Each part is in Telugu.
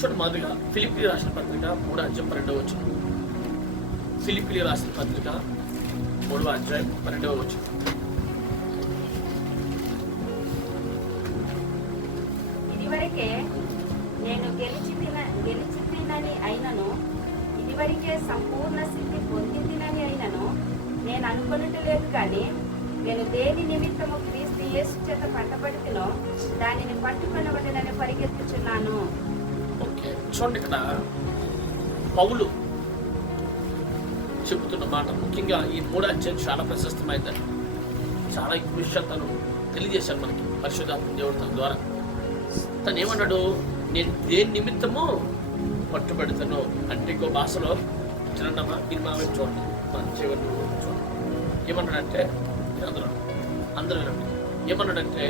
చూడండి, మొదటిగా ఫిలిప్పీ రాసిన పత్రిక 3:12. ఫిలిప్పీ రాసిన పత్రిక 3:12. ఇదివరకే నేను గెలిచితినని అయినను, ఇదివరకే సంపూర్ణ సిద్ధి పొందితినని అయినను నేను అనుకొనట్లేదు. కానీ నేను దేని నిమిత్తము క్రీస్తు యేసు చేత పట్టబడితినో దానిని పట్టుకొనవలెనని పరిగెత్తుచున్నాను. ఓకే, చూడండి, ఇక్కడ పౌలు చెబుతున్న మాట ముఖ్యంగా ఈ 3వ అధ్యాయం చాలా ప్రశస్తమైందని, చాలా ఎక్కువ విషయాలు తను తెలియజేశాడు మనకి పరిశుద్ధాత్మ దేవుడు తన ద్వారా. తను ఏమన్నాడు, నేను దేని నిమిత్తము పట్టుబడతాను అంటే, ఇంకో భాషలో చిన్నమ్మా మీరు మా వైపు చూడండి, మా జీవన చూడండి. ఏమన్నాడంటే, అందరూ వినండి, ఏమన్నాడంటే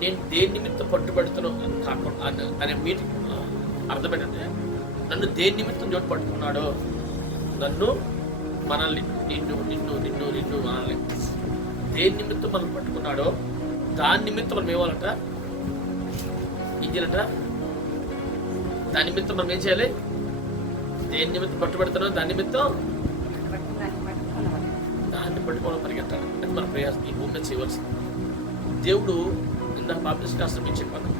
నేను దేని నిమిత్తం పట్టుబడుతాను కాకుండా అనే మీటింగ్ అర్థం ఏంటంటే, నన్ను దేని నిమిత్తం చోటు పట్టుకున్నాడో, నన్ను మనల్ని నిన్ను నిన్ను నిన్ను నిన్ను మనల్ని దేని నిమిత్తం మనం పట్టుకున్నాడో దాని నిమిత్తం మనం ఏవాలట, ఇంజినట, దాని నిమిత్తం మనం ఏం చేయాలి, దేని నిమిత్తం పట్టుబడుతున్నాం దాని నిమిత్తం దాన్ని పట్టుకోవడం పరిగెత్తాలి. అది మన ప్రయాసం ఈ భూమి మీద చేయవలసింది. దేవుడు ఇందాక బాప్టిస్ట్ కాస్త మీకు చెప్పాను,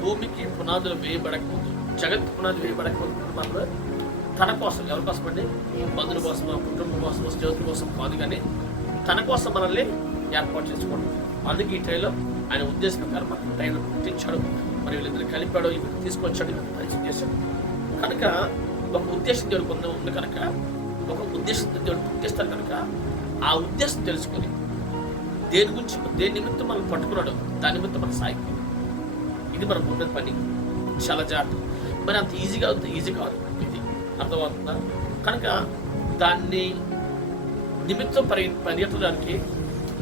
భూమికి పునాదులు వేయబడకముందు, జగత్ పునాదులు వేయబడకముందు మనలో తన కోసం, ఎవరి కోసం అండి, బంధువుల కోసం, కుటుంబం కోసం, స్నేహితుల కోసం కాదు, కానీ తన కోసం మనల్ని ఏర్పాటు చేసుకోవడం. అందుకే ఈ ట్రైలో ఆయన ఉద్దేశం ప్రకారం మన ట్రైన్ పుట్టించాడు, మరి వీళ్ళిద్దరు కలిపాడు, ఇవి తీసుకొచ్చాడు, ఇవి పరిచయం చేశాడు. కనుక ఒక ఉద్దేశం దేవుడు ఉంది కనుక, ఒక ఉద్దేశం దేవుడు పుట్టిస్తాడు కనుక, ఆ ఉద్దేశం తెలుసుకొని దేని గురించి, దేని నిమిత్తం మనం పట్టుకున్నాడు దాని నిమిత్తం మనం సాగిపోయింది. ఇది మన ఉన్న పని, చాలా జాగ్రత్త. మరి అంత ఈజీ కాదు ఇది, అర్థమవుతుందా? కనుక దాన్ని నిమిత్తం పరిగెత్తడానికి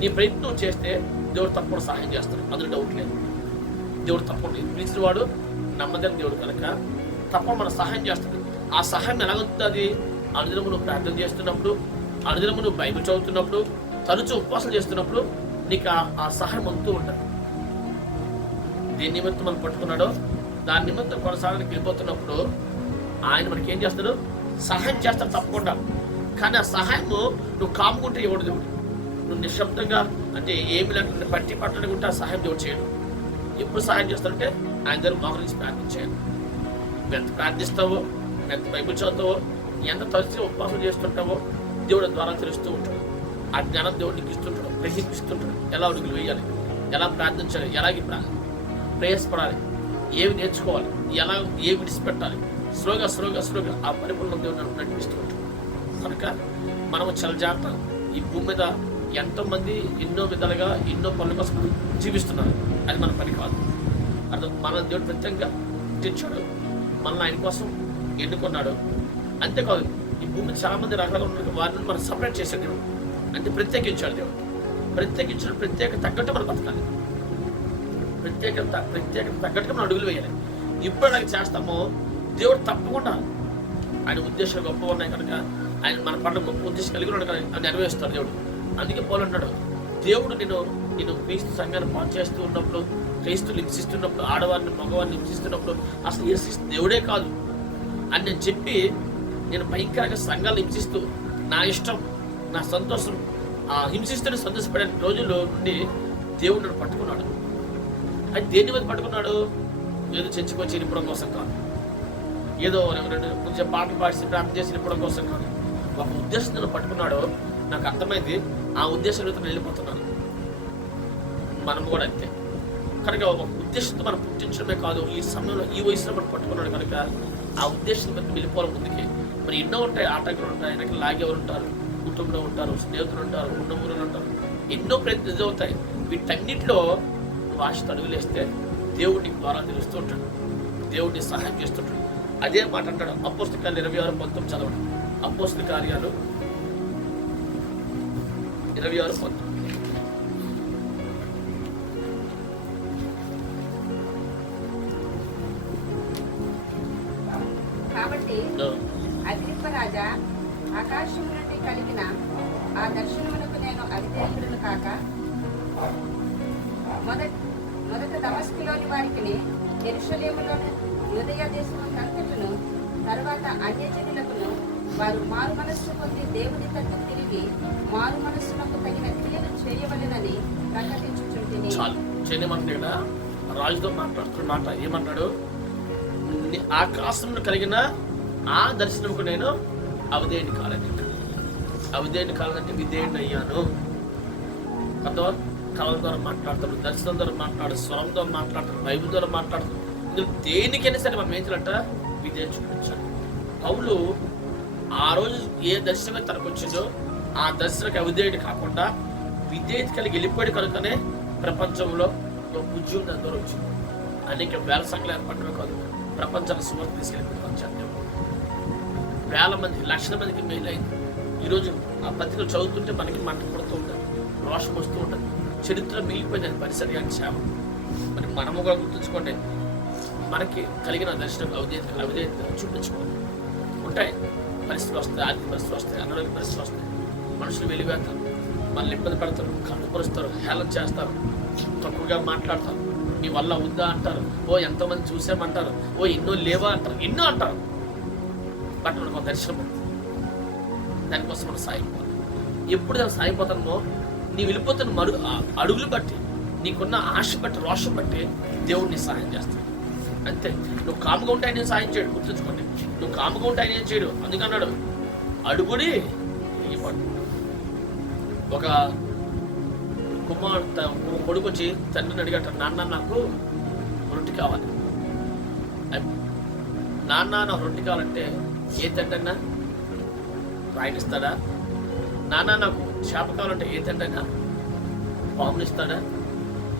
నీ ప్రయత్నం చేస్తే దేవుడు తప్పకుండా సహాయం చేస్తాడు, అందులో డౌట్ లేదు. దేవుడు తప్పకుండా పిలిచిన వాడు నమ్మదగిన దేవుడు కనుక తప్పకుండా మన సహాయం చేస్తాడు. ఆ సహాయం ఎలాగొస్తుంది? అనుదినము నువ్వు ప్రార్థన చేస్తున్నప్పుడు, అనుదినము నువ్వు బైబిల్ చదువుతున్నప్పుడు, తరచూ ఉపవాసం చేస్తున్నప్పుడు నీకు ఆ సహాయం అంతూ ఉంటుంది. దేని నిమిత్తం మనం పట్టుకున్నాడో దాని నిమిత్తం కొనసాగడానికి వెళ్ళిపోతున్నప్పుడు ఆయన మనకి ఏం చేస్తాడు, సహాయం చేస్తాడు తప్పకుండా. కానీ ఆ సహాయము నువ్వు కాముకుంటే ఇవ్వడు దేవుడు. నువ్వు నిశ్శబ్దంగా, అంటే ఏమి లేకుండా పట్టి పట్టడానికి ఉంటే ఆ సహాయం దేవుడు చేయడు. ఎప్పుడు సహాయం చేస్తాడంటే ఆయన దగ్గర మోకరించి ప్రార్థించాను. ఎంత ప్రార్థిస్తావో, ఎంత బైబిల్ చదువుతావో, ఎంత తరచు ఉపవాసం చేస్తుంటావో దేవుడు ద్వారా తెలుస్తూ ఉంటాడు. ఆ జ్ఞానం దేవుడు నీకు ఇస్తుంటాడు, గ్రహింపిస్తుంటాడు. ఎలా అడుగులు వేయాలి, ఎలా ప్రార్థించాలి, ఎలాగే ప్రయాసపడాలి, ఏవి నేర్చుకోవాలి, ఎలా ఏవి విడిచిపెట్టాలి, స్లోగా ఆ పరిపూర్ణ దేవుడు నడిపిస్తూ ఉంటాడు. కనుక మనము చాలా జాగ్రత్త. ఈ భూమి మీద ఎంతోమంది ఎన్నో విధాలుగా ఎన్నో పనుల కోసం జీవిస్తున్నారు. అది మన పని కాదు. అర్థం, మన దేవుడు ప్రత్యేకంగా తెచ్చాడు, మనల్ని ఆయన కోసం ఎన్నుకున్నాడు. అంతేకాదు, ఈ భూమి చాలా మంది రకాలు ఉన్న వారిని మనం సపరేట్ చేశాడు దేవుడు. అంటే ప్రత్యేకించాడు దేవుడు. ప్రత్యేక తగ్గట్టు మనం బతకాలి, ప్రత్యేక తగ్గట్టుగా మనం అడుగులు వేయాలి. ఇప్పుడు అలాగే చేస్తామో దేవుడు తప్పకుండా ఆయన ఉద్దేశాలు గొప్ప ఉన్నాయి కనుక, ఆయన మన పట్ల గొప్ప ఉద్దేశం కలిగి ఉన్నాడు కనుక ఆయన నెరవేరుస్తాడు దేవుడు. అందుకే పౌలు అంటాడు, దేవుడు నేను క్రీస్తు సంఘాన్ని పాటు చేస్తూ ఉన్నప్పుడు, క్రీస్తులు హింసిస్తున్నప్పుడు, ఆడవారిని మగవారిని హింసిస్తున్నప్పుడు అసలు దేవుడే కాదు అని నేను చెప్పి, నేను భయంకరంగా సంఘాలు హింసిస్తూ నా ఇష్టం, నా సంతోషం, ఆ హింసిస్తూనే సంతోషపడే రోజుల్లో నుండి దేవుడు నన్ను పట్టుకున్నాడు. అది దేని మీద పట్టుకున్నాడు? ఏదో చర్చకొచ్చి వెళ్ళిపోవడం కోసం కాదు, ఏదో కొంచెం పాటలు పాడి ప్రార్థన చేసి వెళ్ళిపోవడం కోసం కాదు. ఒక ఉద్దేశం నన్ను పట్టుకున్నాడు. నాకు అర్థమైంది, ఆ ఉద్దేశంతో వెళ్ళిపోతున్నాను. మనం కూడా అంతే. కనుక ఒక ఉద్దేశంతో మనం పుట్టించడమే కాదు, ఈ సమయంలో ఈ వయసులో మనం పట్టుకున్నాడు కనుక ఆ ఉద్దేశం మీద వెళ్ళిపోవాలి ముందుకి. మరి ఎన్నో ఉంటాయి, ఆటంకాలు ఉంటాయి, వెనక లాగేవారు ఉంటారు, కుటుంబంలో ఉంటారు, స్నేహితులు ఉంటారు, ఉన్న ఊరులు ఉంటారు, ఎన్నో ప్రయత్నం ఎదురవుతాయి. వీటన్నిటిలో నువ్వు ఆశతో అడుగులేస్తే దేవుడు నీకు ద్వారా తెలుస్తూ ఉంటాడు, దేవుడిని సహాయం చేస్తుంటాడు. అదే మాట అంటాడు అపోస్తల కార్యాలు 26:19 చదవండి. అపోస్తల కార్యాలు 26:19. కాబట్టి అగ్రిప్ప రాజా, ఆకాశం నుండి కలిగిన ఆ దర్శనమునకు నేను అవిధేయుడను కాక మొదట దమస్కులోని వారికి యెరూషలేములోను యూదయ దేశమంతటను తర్వాత అన్యజనులకును వారు మారు మనస్సు పొంది దేవుని తట్టు తిరిగి మారు మనస్సునకు తగిన క్రియలు చేయవలెనని ప్రకటించుచుంటిని. చాలు చేయమంటున్నా రాజుతో మాట్లాడుతున్న మాట ఏమన్నాడు? ఆకాశంను కలిగిన ఆ దర్శనముకు నేను అవిధేయుని కాలని. అవిధేయుని కాలంటే విధేయుని అయ్యాను. కళల ద్వారా మాట్లాడతాడు, దర్శనం ద్వారా మాట్లాడు, స్వరంతో మాట్లాడతాడు, బైబిల్ ద్వారా మాట్లాడతాడు. ఇందులో దేనికైనా సరే మనం ఏం చేయాలంట? విధేయం చూపించాలి. పౌలు ఆ రోజు ఏ దర్శనం తనకు వచ్చిందో ఆ దర్శనకి అవిధేయుడు కాకుండా విధేయత కలిగి వెళ్ళిపోయాడు కనుకనే ప్రపంచంలో ఉద్యోగం దాని ద్వారా వచ్చింది. అనేక వేల సంఖ్యలు ఏర్పడమే కాదు, ప్రపంచాన్ని సువార్త తీసుకెళ్ళిపోయింది. వేల మంది, లక్షల మందికి మెయిల్ అయింది. ఈరోజు ఆ పత్రికలు చదువుతుంటే మనకి మంట పడుతూ ఉంటుంది, రోషం వస్తూ ఉంటుంది. చరిత్ర మిగిలిపోయింది పరిసరి అని సేవ. మరి మనము కూడా గుర్తుంచుకోండి, మనకి కలిగిన దర్శనం అవిధేయత చూపించుకోవాలి. ఉంటాయి పరిస్థితులు వస్తాయి, ఆర్థిక పరిస్థితులు వస్తాయి, అనారోగ్య పరిస్థితులు వస్తాయి, మనుషులు వెలివేస్తారు, మనల్ని ఇబ్బంది పెడతారు, కట్టుపరుస్తారు, హేళన చేస్తారు, తక్కువగా మాట్లాడతారు, నీ వల్ల ఉందా అంటారు, ఓ ఎంతోమంది చూసామంటారు, ఓ ఎన్నో లేవా అంటారు, ఎన్నో అంటారు. బట్ మనకు దర్శనం ఉంది, దానికోసం మనం సాగిపోవాలి. ఎప్పుడు దాన్ని సాగిపోతామో నీ వెళ్ళిపోతున్న అడుగులు బట్టి, నీకున్న ఆశ బట్టి, రోషం బట్టి దేవుడు నీ సహాయం చేస్తాడు. అంతే. నువ్వు కాముగా ఉంటే ఆయన సాయం చేయడు, గుర్తుంచుకోండి. నువ్వు కాముగా ఉంటే ఆయన ఏం చేయడు. అందుకన్నాడు అడుగుడి ఇవ్వడు. ఒక కొడుకు వచ్చి తండ్రిని అడిగట, నాన్న నాకు రొట్టె కావాలి. నాన్న నాకు రొట్టె కావాలంటే ఏ తండ్రి అయినా రాయనిస్తాడా? నాన్న నాకు చేప కావాలంటే ఏ తండ్రి అయినా పామునిస్తాడా?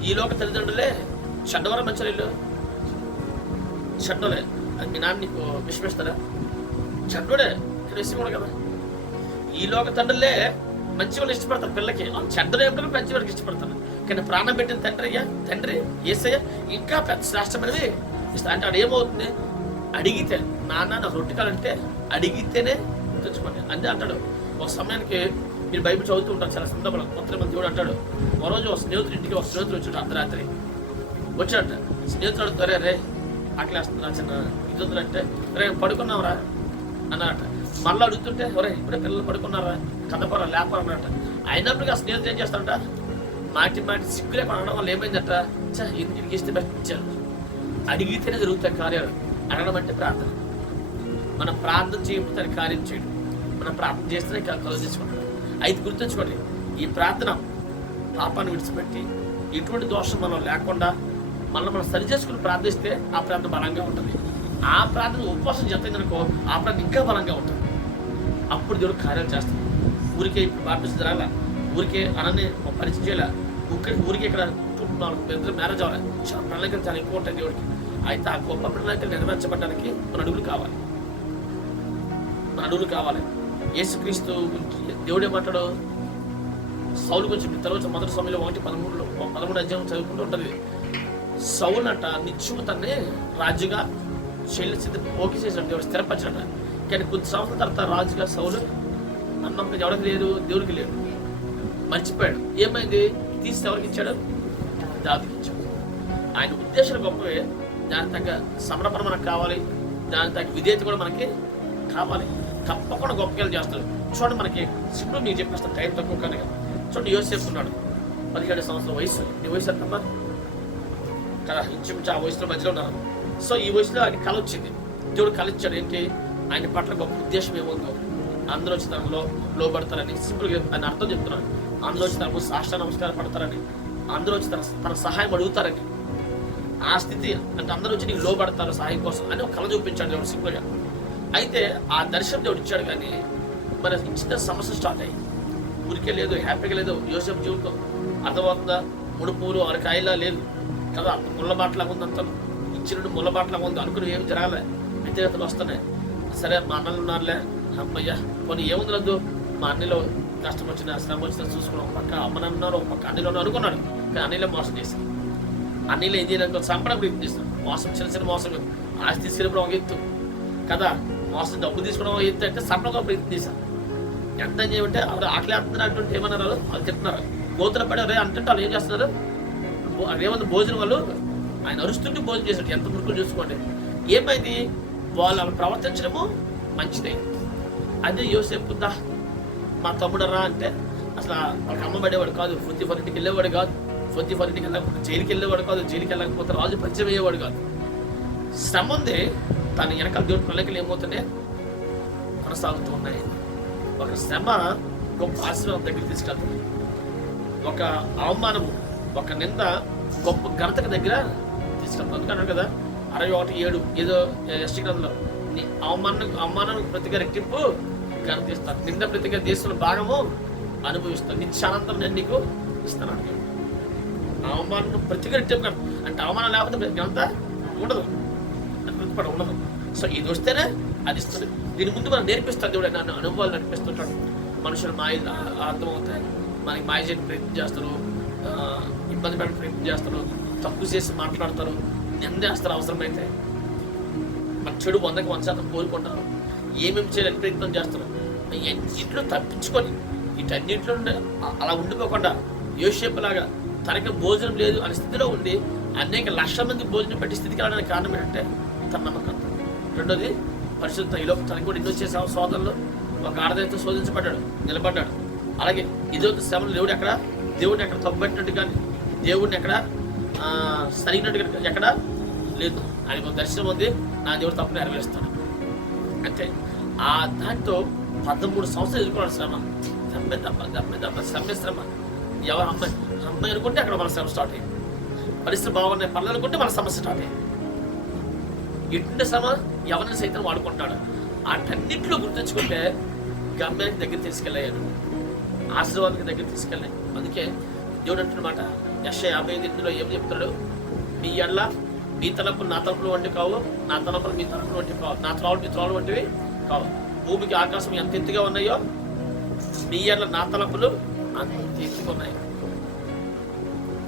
ఈలోక తల్లిదండ్రులే చెడ్డవరం మంచిలు చెడ్డలే, అది మీ నాన్న నీకు విషమిస్తాడా? చెడ్డోడే ఇక్కడ ఇష్టం కదా. ఈలోక తండ్రులే మంచి వాళ్ళు ఇష్టపడతారు పిల్లకి, చెడ్డలు ఏమిటో మంచి వాళ్ళకి ఇష్టపడతారు. కానీ ప్రాణం పెట్టిన తండ్రి యేసయ్య ఇంకా పెద్ద శ్రేష్టమైనవి ఇస్తా అంటే అది ఏమవుతుంది? అడిగితే నాన్న నాకు రొట్టె కావాలంటే అడిగితేనే తెచ్చుకోండి అంతే అంటాడు. ఒక సమయానికి మీరు బైబిల్ చదువుతూ ఉంటారు చాలా సందర్భాలు. కొంతమంది దేవుడు అంటాడు, మరోజు ఒక స్నేహితుడు ఇంటికి ఒక స్నేహితుడు వచ్చాడు, అర్ధరాత్రి వచ్చాడంట. స్నేహితుడు అడుగుతారే, రే ఆకలేస్తున్నా చిన్న ఇది వద్దులంటే, రే పడుకున్నావురా అన్నారట. మళ్ళీ అడుగుతుంటే, ఎవరే ఇప్పుడే పిల్లలు పడుకున్నారా, కథపరా లేపరా అన్నట. అయినప్పటికీ ఆ స్నేహితుడు ఏం చేస్తాడంట, మాటి సిగ్గులే అనడం వల్ల ఏమైందట, ఇంటికి ఇస్తే ఇచ్చారు. అడిగితేనే జరుగుతాయి కార్యాలు. అడగడం అంటే ప్రార్థన. మనం ప్రార్థన చేయకపోతే కార్యం చేయడం, మనం ప్రార్థన చేస్తేనే కలుగు చేసుకుంటాం. అయితే గుర్తుంచుకోండి, ఈ ప్రార్థన పాపాన్ని విడిచిపెట్టి ఎటువంటి దోషం మనం లేకుండా మనం సరి చేసుకుని ప్రార్థిస్తే ఆ ప్రార్థన బలంగా ఉంటుంది. ఆ ప్రార్థన ఉపవాసం చేస్తుందనుకో ఆ ప్రార్థన ఇంకా బలంగా ఉంటుంది. అప్పుడు దేవుడు కార్యాలు చేస్తాడు. ఊరికే ప్రార్థించరాల, ఊరికే అనని పరిచయం చేయాల, ఊరికే ఇక్కడ 4 మ్యారేజ్ అవ్వాలి. చాలా ప్రణాళికలు చాలా ఎక్కువ ఉంటాయి దేవుడికి. అయితే ఆ గొప్ప ప్రణాళికలు నెరవేర్చబడడానికి మన అడుగులు కావాలి. యేసుక్రీస్తు దేవుడు ఏమంటాడు? సౌలు గురించి తర్వాత మొదటి సమయంలో 1:13 అధ్యాయం చదువుకుంటూ ఉంటుంది. సౌలునట నిత్యము తన్నే రాజుగా శైలి ఓకే చేసినట్టు దేవుడు స్థిరపరిచినట్ట. కానీ కొద్ది సంవత్సరాల తర్వాత రాజుగా సౌలు అన్నం ఎవరికి లేదు, దేవుడికి లేదు, మర్చిపోయాడు. ఏమైంది? తీసి ఎవరికి ఇచ్చాడు? దావీదుకి ఇచ్చాడు. ఆయన ఉద్దేశాలు గొప్పవే, దాని తగ్గ సమర్పణ మనకు కావాలి, దాని తగ్గ విధేయత కూడా మనకి కావాలి. తప్పకుండా గొప్పగా చేస్తాడు. చూడండి, మనకి ఇప్పుడు మీకు చెప్పేస్తాను, టైం తక్కువ కనుక. చూడండి, యోసేపు ఉన్నాడు, 17 సంవత్సరాల వయసు. నీ వయసు ఎంతమ్మా కదా? ఇంచుమించు ఆ వయసులో మధ్యలో ఉన్నారు. సో ఈ వయసులో ఆయన కళ వచ్చింది. దేవుడు కళ ఇచ్చాడు. ఏంటి? ఆయన పట్ల గొప్ప ఉద్దేశం ఏముందో, అందరూ వచ్చి తనలో లోబడతారని. సింపుల్గా ఆయన అర్థం చెప్తున్నాను. అందరూ వచ్చి తనకు సాష్టాంగ నమస్కారం పడతారని, అందరూ వచ్చి తన సహాయం అడుగుతారని. ఆ స్థితి అంటే అందరూ వచ్చి నీకు లోబడతారు సహాయం కోసం అని ఒక కళ చూపించాడు దేవుడు సింపుల్గా. అయితే ఆ దర్శనం దేవుడు ఇచ్చాడు, కానీ మన ఇచ్చిన సమస్య స్టార్ట్ అయ్యి ఊరికే లేదు, హ్యాపీగా లేదు. యోసేపు జీవితం అర్థమవుతుందా? ముడుపులు అరకాయలా లేదు కదా, ముళ్ళబాట్లాగా ఉంది. అంతా ఇచ్చిన ముళ్ళబాట్లాగా ఉంది. అనుకుని ఏమి జరగాలి, వ్యతిరేకతలు వస్తున్నాయి. సరే మా అన్నలు ఉన్నారులే, అమ్మయ్య కొన్ని ఏముంది లేదు, మా అన్నలో కష్టం వచ్చినా శ్రమ వచ్చినా చూసుకున్నాం. ఒక పక్క అమ్మని ఉన్నారు, ఒక పక్క అన్నలో అనుకున్నాడు, కానీ అన్నీలో మోసం చేశాను. అన్నీలో ఏం చేయడానికి చంపడం ప్రయత్నిస్తాను. మోసం చిన్న మోసం, ఆస్తి తీసుకెళ్ళిపోవడం ఒక ఎత్తు కదా, మోసం డబ్బు తీసుకోవడం ఒక ఎత్తు అంటే చంపడం ప్రయత్నం చేశాను. ఎంత చేయమంటే అప్పుడు ఆకలి అంటున్నారు, ఏమన్నారు వాళ్ళు తింటున్నారు, గోతులు పడి రే అంటుంటే వాళ్ళు ఏం చేస్తున్నారు, ఏమన్నా భోజనం వాళ్ళు ఆయన అరుస్తుంటే భోజనం చేశాడు. ఎంత మురుకులు చూసుకోండి. ఏమైంది? వాళ్ళు అలా ప్రవర్తించడము మంచిదే. అదే యోసేపు దా మా తమ్ముడరా అంటే అసలు వాళ్ళకి అమ్మ పడేవాడు కాదు, పొత్తిఫర్ ఇంటికి వెళ్ళేవాడు కాదు, పొత్తిఫర్ ఇంటికి వెళ్ళకపోతే జైలుకి వెళ్ళేవాడు కాదు, జైలుకి వెళ్ళకపోతే రాజు పరిచయం అయ్యేవాడు కాదు. శ్రమ ఉంది. తన వెనకాల దేవుడి ప్రణాళికలు ఏమవుతుంటే కొనసాగుతూ ఉన్నాయి. ఒక శ్రమ గొప్ప ఆశీర్వాదం దగ్గర తీసుకెళ్తుంది. ఒక అవమానము, ఒక నింద గొప్ప ఘనతకు దగ్గర తీసుకెళ్తాం. అందుకన్నాడు కదా 61:7 ఏదో యెషయా గ్రంథంలో, నీ అవమానం ప్రతిగా రెట్టింపు ఘనత ఇస్తాను, నింద ప్రతిగా దేశంలో భాగము అనుభవిస్తాను, నిత్యానందం నేను నీకు ఇస్తాను. అవమానం ప్రతిగా రెట్టింపు అంటే అవమానం లేకపోతే ఘనత ఉండదు, ప్రతిపడ ఉండదు. సో ఇది వస్తేనే అది ఇస్తుంది. దీని ముందు మనం నేర్పిస్తాను. దేవుడు నన్ను అనుభవాలు నడిపిస్తుంటాడు. మనుషులు మాయ అర్థమవుతాయి, మనకి మాయ చేయని ప్రయత్నం చేస్తారు, ఇబ్బంది పెట్టడం ప్రయత్నం చేస్తారు, తప్పు చేసి మాట్లాడతారు, నిందేస్తారు. అవసరమైతే మన చెడు 100% కోరుకుంటారు, ఏమేమి చేయాలని ప్రయత్నం చేస్తారు. ఇట్లు తప్పించుకొని వీటన్నింటిలో అలా ఉండిపోకుండా యోసేపు లాగా తనకి భోజనం లేదు అనే స్థితిలో ఉండి అనేక లక్షల మంది భోజనం పెట్టి స్థితికి రావడానికి కారణం ఏంటంటే తన నమ్మకం. రెండోది పరిశుద్ధ. ఈలో తనకు కూడా ఎన్నో చేసే సోదరులు ఒక ఆడదైతే శోధించబడ్డాడు, నిలబడ్డాడు. అలాగే ఇదో శ్రమలు దేవుడిని ఎక్కడ తప్పబెట్టినట్టు కానీ, దేవుడిని ఎక్కడ సరిగినట్టు ఎక్కడ లేదు. ఆయనకు దర్శనం ఉంది, నా దేవుడు తప్పని నెరవేరుస్తాడు అంతే. ఆ దాంతో 13 సంవత్సరాలు ఎదుర్కొన్నాడు శ్రమ. శ్రమ. ఎవరు అమ్మాయి అనుకుంటే అక్కడ మన శ్రమ స్టార్ట్ అయ్యింది. పరిస్థితులు బాగున్నాయి పనులు అనుకుంటే మన సమస్య స్టార్ట్ అయ్యింది. ఇటువంటి శ్రమ ఎవరిని సైతం వాడుకుంటాడు. వాటన్నింటిలో గుర్తుంచుకుంటే గమ్యానికి దగ్గర తీసుకెళ్ళాను, ఆశీర్వాదానికి దగ్గర తీసుకెళ్ళాయి. అందుకే దేవుడు అంటున్నమాట యెషయా 55:8 ఏం చెప్తాడు? మీ ఎడల మీ తలంపులు నా తలంపులు వంటివి కావు, నా తలంపులు మీ తలంపులు వంటివి కావు, నా త్రావులు మీ త్రావులు వంటివి కావు. భూమికి ఆకాశం ఎంత ఎత్తుగా ఉన్నాయో మీ ఎడల నా తలంపులు అంత ఎత్తుగా ఉన్నాయి.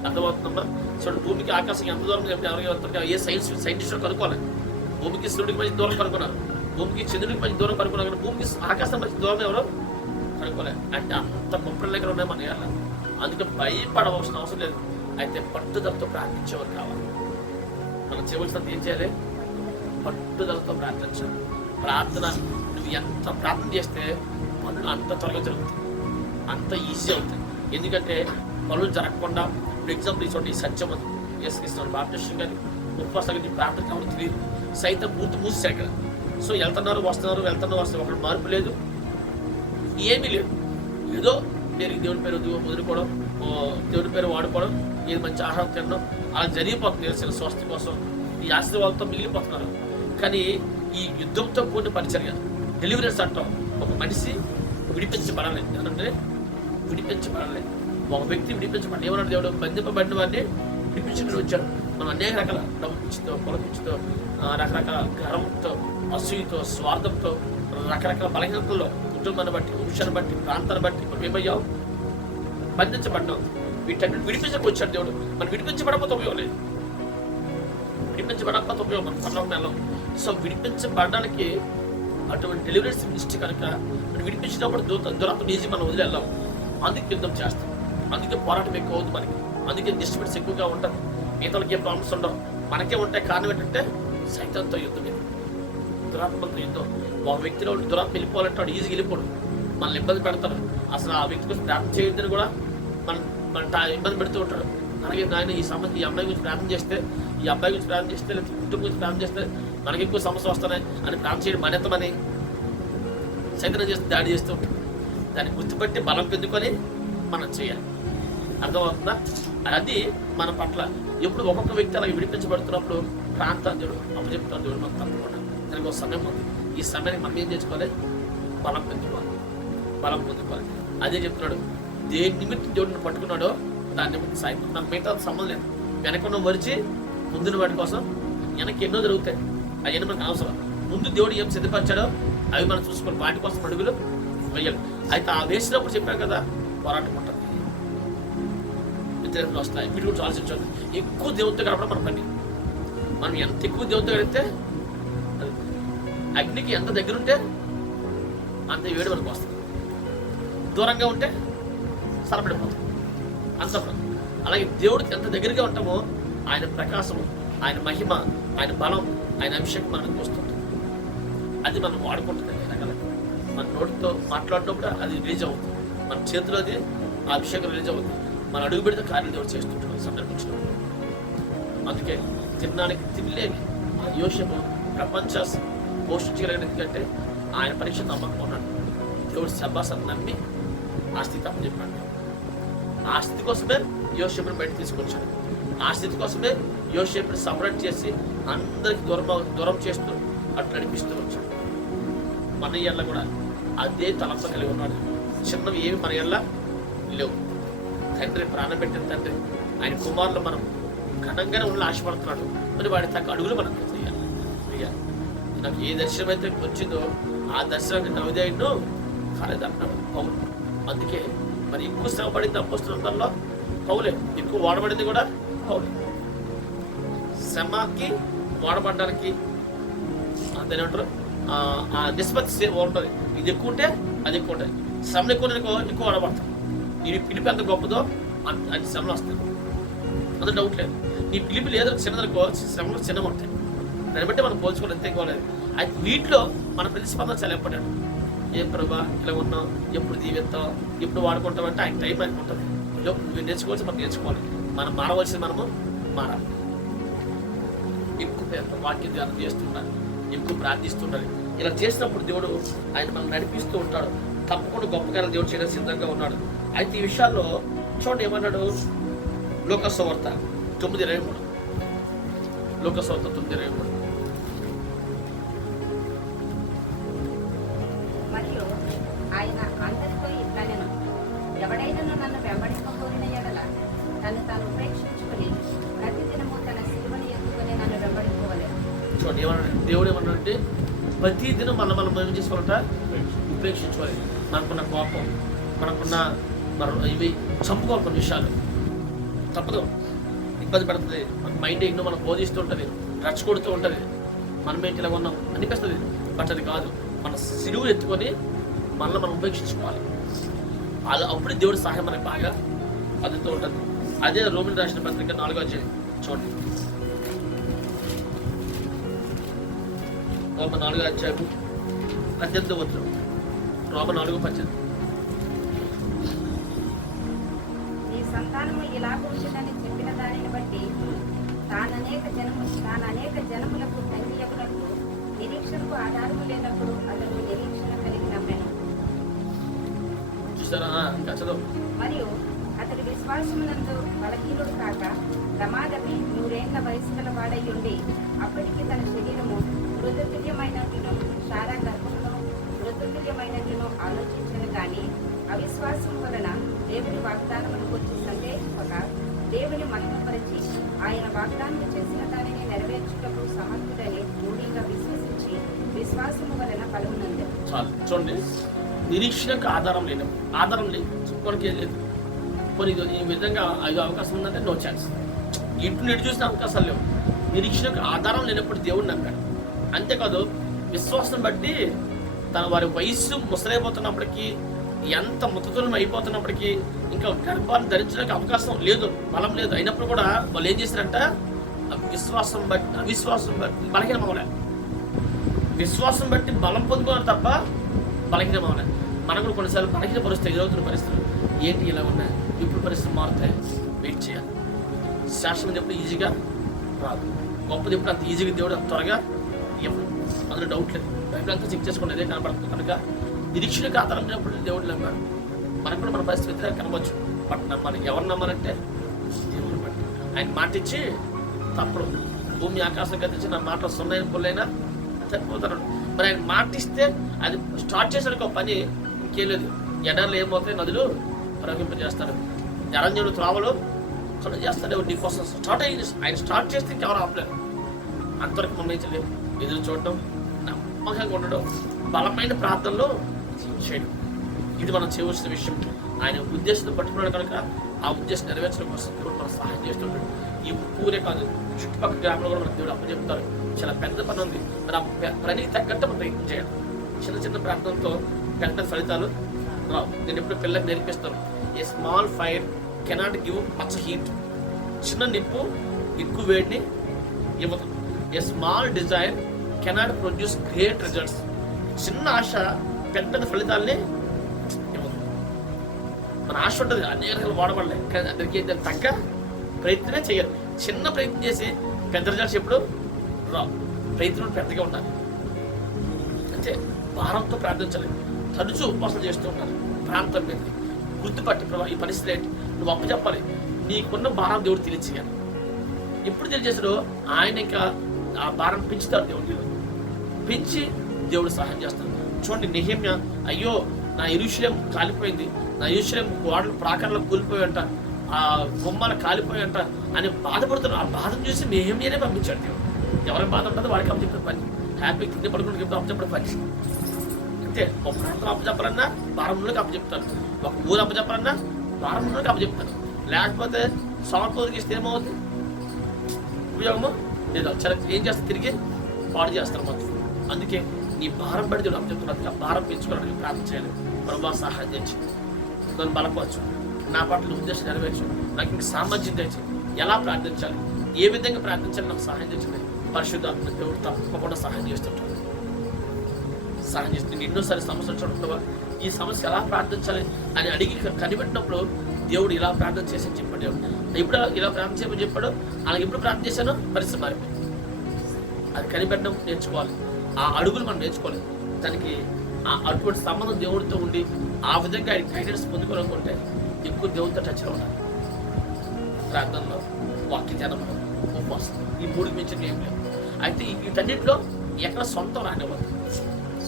అర్థమవుతుందమ్మా? చూడండి, భూమికి ఆకాశం ఎంత దూరం ఎవరికి వెళ్తుంటే ఏ సైంటిస్టులు కనుక్కోవాలి. భూమికి సూర్యుడికి మంచి దూరం కనుక్కున్నారు, భూమికి చంద్రుడికి మంచి దూరం కనుక్కున్నారు, కానీ భూమికి ఆకాశం మంచి దూరం ఎవరో కనుక్కోలేదు. అంటే అంత గొప్పల దగ్గర ఉన్నాయి మన ఎడల. అందుకే భయపడవలసిన అవసరం లేదు. అయితే పట్టుదలతో ప్రార్థించేవారు కావాలి. మనం చేయవలసినంత ఏం చేయాలి? పట్టుదలతో ప్రార్థించాలి. ప్రార్థన నువ్వు ఎంత ప్రార్థన చేస్తే పనులు అంత త్వరగా జరుగుతాయి, అంత ఈజీ అవుతాయి. ఎందుకంటే పనులు జరగకుండా ఇప్పుడు ఎగ్జాంపుల్ ఈ సత్యం అని వేసుకిస్తున్నాడు బాప్టిస్ట్ గారి ఉపవాసానికి ప్రార్థన కావాలి తెలియదు, సైతం పూర్తి మూసేశాడు కదా. సో వస్తున్నారు ఒకటి మార్పు లేదు, ఏమీ లేదు. ఏదో దేవుడి పేరు వదులుకోవడం, దేవుడి పేరు వాడుకోవడం, ఏది మంచి ఆహారం తినడం అలా జరిగిపోతుంది. తెలిసిన స్వస్థ కోసం ఈ ఆశీర్వాదంతో మిగిలిపోతున్నారు. కానీ ఈ యుద్ధంతో కూడిన పరిచర్య, డెలివరీస్ అంటాం. ఒక మనిషి విడిపించబడాలి అంటే విడిపించబడాలి. ఒక వ్యక్తి విడిపించబడి ఏమన్నాడు దేవుడు? బంధింపబడిన వాడిని విడిపించుకుని వచ్చాడు. మనం అనేక రకాల డబ్బు పిచ్చితో, పొల పిచ్చితో, రకరకాల గర్వంతో, అసూయతో, స్వార్థంతో, రకరకాల బలహీనతల్లో, కుటుంబాన్ని బట్టి, వంశాన్ని బట్టి, ప్రాంతాన్ని బట్టి మనం ఏమయ్యాం? బంధించబడ్డాం. వీటన్నిటి విడిపించకు వచ్చాడు దేవుడు. మనం విడిపించబడకపోతే ఉపయోగం లేదు, విడిపించబడకపోతే ఉపయోగం మనం పనులకు వెళ్ళాం. సో విడిపించబడడానికి అటువంటి డెలివరీస్ మినిస్ట్రీ కనుక మనం విడిపించినప్పుడు దురాత్మ ఈజీ మనం వదిలి వెళ్ళాం. అందుకే యుద్ధం చేస్తాం, అందుకే పోరాటం ఎక్కువ అవుతుంది మనకి, అందుకే డిస్ట్రిబ్యూట్స్ ఎక్కువగా ఉంటుంది. మిగతాలకి ఏ ప్రాబ్లమ్స్ ఉండవు, మనకే ఉంటాయి. కారణం ఏంటంటే సైతంతో యుద్ధం, దురాత్మతో యుద్ధం. ఒక వ్యక్తిలో దురాత్మ వెళ్ళిపోవాలంటే వాడు ఈజీగా వెళ్ళిపోడు, మనల్ని ఇబ్బంది పెడతాడు. అసలు ఆ వ్యక్తి కోసం ప్రార్థన చేయొద్దని కూడా మన ఇబ్బంది పెడుతూ ఉంటాడు. అలాగే నాయన ఈ అమ్మాయి గురించి ప్రార్థన చేస్తే, ఈ అబ్బాయి గురించి ప్రార్థన చేస్తే, లేదా కుటుంబం గురించి ప్రార్థన చేస్తే మనకి ఎక్కువ సమస్య వస్తున్నాయి అని ప్రార్థన చేయడం మనేతమని సైతం చేస్తే దాడి చేస్తూ ఉంటాడు. దాన్ని గుర్తుపట్టి బలం పెందుకొని మనం చేయాలి. అర్థమవుతుందా? అది మన పట్ల ఎప్పుడు ఒక్కొక్క వ్యక్తి అలాగే విడిపించబడుతున్నప్పుడు ప్రాంతాన్ని దేవుడు అప్పచెప్తాను. దేవుడు మనం తప్పకుండా దానికి ఒక సమయం ఉంది. ఈ సమయాన్ని మనం ఏం చేసుకోవాలి? బలం పొందుకోవాలి. అదే చెప్తున్నాడు, దేని నిమిత్తం దేవుడిని పట్టుకున్నాడో దాని నిమిత్తం సాయం. నాకు మిగతా సంబంధం లేదు. వెనకున్న మరిచి ముందున్న వాటి కోసం వెనక్కి ఎన్నో జరుగుతాయి, అవన్నీ మనకు అవసరం. ముందు దేవుడు ఏం సిద్ధపరిచాడో అవి మనం చూసుకోవాలి, వాటి కోసం అడుగులు వేయాలి. అయితే ఆ వేసినప్పుడు చెప్పాం కదా, పోరాటం ఉంటుంది, వ్యతిరేకతలు వస్తాయి. వీటి గురించి ఆలోచించాలి. ఎక్కువ దేవుడితో గడపడం మన పని. మనం ఎంత ఎక్కువ దేవుడితో గడిపితే, అగ్నికి ఎంత దగ్గర ఉంటే అంత వేడి మనకు వస్తుంది, దూరంగా ఉంటే సరపడిపోతుంది అంత. అలాగే దేవుడికి ఎంత దగ్గరగా ఉంటామో ఆయన ప్రకాశం ఆయన మహిమ, ఆయన బలం, ఆయన అభిషేకం మనకు వస్తుంది. అది మనం వాడుకుంటుంది. మన నోటితో మాట్లాడినప్పుడు అది రిలీజ్ అవుతుంది, మన చేతిలో అది ఆ అభిషేకం రిలీజ్ అవుతుంది. మన అడుగు పెడితే కార్యం దేవుడు చేస్తుంటాడు సందర్భించడం. అందుకే తినడానికి తినలేని ఆ యోషము ప్రపంచ పోషించగలిగిన, ఎందుకంటే ఆయన పరీక్ష నమ్మకం ఉన్నాడు. దేవుడు శబాసను నమ్మి ఆ స్థితి అప్పు చెప్పాడు. ఆ స్థితి కోసమే యోషేపుని బయట తీసుకొచ్చాడు. ఆ స్థితి కోసమే యోషేపుని సపరేట్ చేసి అందరికి దూరం చేస్తూ అటు నడిపిస్తూ వచ్చాడు. మన ఇళ్ళ కూడా అదే తలంప కలిగి ఉన్నాడు. చిన్నవి ఏమి మన ఇళ్ళ లేవు. తండ్రి ప్రాణం పెట్టిన తండ్రి ఆయన కుమారులు మనం ఘనంగానే ఉండాలని ఆశపడుతున్నాడు. మరి వాడి తగ్గ అడుగులు మనం చేయాలి. నాకు ఏ దర్శనం అయితే వచ్చిందో ఆ దర్శనాన్ని నవదేయుడు కాలేదన్నాడు పౌలు. అందుకే మరి ఎక్కువ శ్రమ పడింది అపోస్తలుల్లో పౌలే, ఎక్కువ వాడబడింది కూడా పౌలే. శ్రమకి వాడబడడానికి అంతేనంటారు ఆ నిష్పత్తి ఉంటుంది. ఇది ఎక్కువ ఉంటే అది ఎక్కువ ఉంటుంది. శ్రమలు ఎక్కువ వాడబడతాం. ఇది పిలిపి ఎంత గొప్పదో అది శ్రమలు వస్తాయి, అంత డౌట్ లేదు. నీ పిలిపి లేదో చిన్నదనుకో, శ్రమలు చిన్నగా ఉంటాయి. దాన్ని బట్టి మనం పోల్చుకోవాలి, ఎంత ఎక్కువ లేదు. అయితే వీటిలో మన ప్రతిస్పందన చాలా ఇంపార్టెంట్. ఏం ప్రభా ఇలా ఉన్నాం, ఎప్పుడు దీవిస్తాం, ఎప్పుడు వాడుకుంటాం అంటే ఆయన టైం ఆయనకు ఉంటుంది. నువ్వు నేర్చుకోవచ్చు, మనం నేర్చుకోవాలి. మనం మారవలసింది మనము మారాలి. ఎక్కువ వాక్యం ధ్యానం చేస్తుండాలి, ఎక్కువ ప్రార్థిస్తుండాలి. ఇలా చేసినప్పుడు దేవుడు ఆయన మనం నడిపిస్తూ ఉంటాడు. తప్పకుండా గొప్ప కార్యాలు దేవుడు చేయడానికి సిద్ధంగా ఉన్నాడు. అయితే ఈ విషయాల్లో చూడండి ఏమన్నాడు లోకసువార్త 9:23. లోకసువార్త 9:23. మరియు ఆయన అందరితో ఇట్లనెను, ఎవడైనా నన్ను వెంబడింపకోరిన ఎడల తను తాను ఉపేక్షించుకొని ప్రతిదినము తన శిలువను ఎత్తుకొని నన్ను వెంబడింపవలెను. చూడండి ఏమన్నాడు దేవుడు ఏమన్నాడంటే ప్రతి దినం మనం ఏం చేసుకోవాలంట, ఉపేక్షించుకోవాలి. మనకున్న కోపం, మనకున్న ఇవి చంపుకోవాలి. కొన్ని విషయాలు తప్పదు, ఇబ్బంది పడుతుంది. మన మైండ్ ఎన్నో మనం బోధిస్తుంటుంది, రచ్చగొడుతూ ఉంటుంది. మనం ఏంటి ఇలా ఉన్నాం అనిపిస్తుంది. బట్ అది కాదు, మన సిలువు ఎత్తుకొని మనల్ని మనం ఉపేక్షించుకోవాలి. అలా అప్పుడు దేవుడి సహాయం మనకి బాగా అందుతూ ఉంటుంది. అదే రోమిలకు రాసిన పత్రిక 4వ అధ్యాయం చూడండి. రోమ 4వ అధ్యాయం 18వ వచనం. రోమ 4:18. ఈ సంతానము ఇలాగ ఉంటుందని చెప్పిన దానిని బట్టి తాననేక జనములకు తండ్రియకులకు నిరీక్షణకు ఆధారము లేనప్పుడు అతను నిరీక్షణ కలిగి నమ్మెను. చూసారా ఇంకా చదువు. మరియు అతడి విశ్వాసమునందు బలహీనుడు కాక ప్రమాదమే 100 ఏళ్ల వయసు గల వాడై ఉండి అప్పటికి తన శరీరము మృతతుల్యమైనట్టును శారా గర్భంలో మృతతుల్యమైనట్టును ఆలోచించను కానీ అవిశ్వాసం వలన దేవుని వాగ్దానమును గురించి సందేహింపక దేవుని మహిమపరిచి ఆయన వాగ్దానం చేసిన దానిని నెరవేర్చుటకు సమర్థుడని మూఢంగా విశ్వసించి విశ్వాసము వలన బలమునందెను. చాలు చూడండి, నిరీక్షణకు ఆధారం చెప్పుకోవడానికి లేదు. కొన్ని ఈ విధంగా ఐదు అవకాశం ఉందంటే నో ఛాన్స్. ఇటు చూసిన అవకాశాలు లేవు. నిరీక్షణకు ఆధారం లేనప్పుడు దేవుడు నమ్మాడు. అంతేకాదు విశ్వాసం బట్టి తన వారి వయస్సు ముసలైపోతున్నప్పటికీ, ఎంత ముతతులం అయిపోతున్నప్పటికీ ఇంకా గర్భాన్ని ధరించడానికి అవకాశం లేదు, బలం లేదు. అయినప్పుడు కూడా వాళ్ళు ఏం చేశారంట, అవిశ్వాసం బట్టి బలహీనం అవ్వలే. విశ్వాసం బట్టి బలం పొందుకున్నారు తప్ప బలహీనం అవ్వలే. మనం కూడా కొన్నిసార్లు బలహీన పరిస్థితి ఎదురవుతున్న పరిస్థితులు ఏంటి ఇలా ఉన్నాయి, ఇప్పుడు పరిస్థితులు మారుతాయి, వెయిట్ చేయాలి. శాస్త్రం ఎప్పుడు ఈజీగా రాదు, గొప్పది ఎప్పుడు అంత ఈజీగా దేవుడు అంత త్వరగా ఇవ్వదు. అందులో డౌట్ లేదు. బైబిల్ అంతా చెక్ చేసుకోండి, అదే కనపడుతుంది. కనుక నిరీక్షణకు ఆధారం లేనప్పుడు దేవుడు నమ్మాడు. మనకు కూడా మన పరిస్థితి వ్యతిరేక కనవచ్చు. బట్ నమ్మాలి. ఎవరు నమ్మాలంటే దేవుడు బట్టి. ఆయన మాట ఇచ్చి తప్పుడు భూమి ఆకాశం గతించి నా మాట సున్నైన పుల్లైనా చనిపోతాడు. మరి ఆయన మాట ఇస్తే అది స్టార్ట్ చేసానికి ఒక పని ఇంకేలేదు. ఎడర్లు ఏమవుతాయి, నదులు ప్రవహింపజేస్తాడు. ఎరంజుడు త్రోవలు కళ్ళు చేస్తాడు. నీకోసం స్టార్ట్ అయ్యింది. ఆయన స్టార్ట్ చేస్తే ఇంకెవరు ఆపలేరు. అంతవరకు మమ్మల్ని ఎదురు చూడడం, నమ్మకంగా ఉండడం, బలమైన ప్రార్థనలో చేయడం, ఇది మనం చేయవలసిన విషయం. ఆయన ఉద్దేశంతో పట్టుకున్నాడు కనుక ఆ ఉద్దేశం నెరవేర్చడం కోసం దేవుడు మనం సహాయం చేస్తుంటాడు. ఈ ఊరే కాదు, చుట్టుపక్కల గ్రామంలో కూడా మనకు దేవుడు అప్పచెప్తారు. చాలా పెద్ద పని ఉంది. మరి ఆ పనికి తగ్గట్టు మనం ప్రయత్నం చేయాలి. చిన్న ప్రార్థనతో పెద్ద ఫలితాలు రావు. నేను ఎప్పుడు పిల్లలకు నేర్పిస్తాను, a small fire cannot give much heat. చిన్న నిప్పు ఎక్కువ వేడిని ఇవ్వదు. A small desire cannot produce great results. చిన్న ఆశ పెద్ద ఫలితాలని ఇవ్వదు. మన ఆశ ఉంటుంది అనేక రకాలు వాడబడలే, కానీ అందరికీ తగ్గ ప్రయత్నమే చేయాలి. చిన్న ప్రయత్నం చేసి పెద్ద రిజల్ట్స్ ఎప్పుడు రావు. ప్రయత్నం పెద్దగా ఉండాలి. అంటే భారంతో ప్రార్థించాలి. తరచూ ఉపవాసం చేస్తూ ఉండాలి. ప్రాంతం మీద గుర్తుపట్టి ఈ పరిస్థితి ఏంటి, నువ్వు అప్పు చెప్పాలి. నీకున్న భారం దేవుడు తెలియచేయాలి. ఎప్పుడు తెలియజేసాడో ఆయన ఇంకా ఆ భారం పెంచుతాడు. దేవుడు పెంచి దేవుడు సహాయం చేస్తాడు. చూడండి నెహెమ్యా, అయ్యో నా యెరూషలేము కాలిపోయింది, నా యెరూషలేము గోడలు ప్రాకారాలు కూలిపోయాయంట, ఆ గుమ్మాలు కాలిపోయాయంట అని బాధపడుతున్నాడు. ఆ బాధను చూసి నెహెమ్యానే పంపించాడు దేవుడు. ఎవరైనా బాధ ఉంటుందో వాడికి అప్పచెప్పే పని. హ్యాపీ తిండి పడుకుని అప్పచెప్పడం పని. అంతే. ఒక ప్రాంతం అప్పచెప్పాలన్నా భారంలోకి అప్పచెప్తాను, ఒక ఊరు అప్పచెప్పాలన్నా భారంలోకి అప్పచెప్తాను. లేకపోతే సాకులకి ఇస్తే ఏమవుతుంది, ఉపయోగము లేదు. చాలా ఏం చేస్తారు, తిరిగి పాడు చేస్తారు మొత్తం. అందుకే నీ భారం పడి దేవుడు అప్పచెప్తున్నాడు. భారం పెంచుకోవడానికి ప్రార్థన చేయాలి. ప్రభా సహాయం తెచ్చి నన్ను బలపరచు, నా పట్ల ఉద్దేశం నెరవేర్చు, నాకు ఇంక సామర్థ్యం తెచ్చి ఎలా ప్రార్థించాలి, ఏ విధంగా ప్రార్థించాలి నాకు సహాయం తెచ్చింది. పరిశుద్ధాత్మ దేవుడు తప్పకుండా సహాయం చేస్తుంటాడు. సహాయం చేస్తుంది. ఎన్నోసారి సమస్య చూడకుండా ఈ సమస్య ఎలా ప్రార్థించాలి అని అడిగి కనిపెట్టినప్పుడు దేవుడు ఇలా ప్రార్థన చేసి చెప్పాడు. ఎప్పుడు ఇలా ప్రార్థన చేయమని చెప్పాడు. అలాగే ఎప్పుడు ప్రార్థన చేశానో పరిస్థితి మారిపోయింది. అది కనిపెట్టడం నేర్చుకోవాలి. ఆ అడుగులు మనం నేర్చుకోవాలి. దానికి అటువంటి సంబంధం దేవుడితో ఉండి ఆ విధంగా ఆయన గైడెన్స్ పొందుకోవాలనుకుంటే ఎక్కువ దేవుడితో టచ్లో ఉండాలి. ప్రార్థనలో, వాక్య ధ్యానంలో, ఉపవాసం, ఈ మూడుకి మించిన ఏం లేవు. అయితే వీటన్నిటిలో ఎక్కడ సొంతం రానివ్వదు.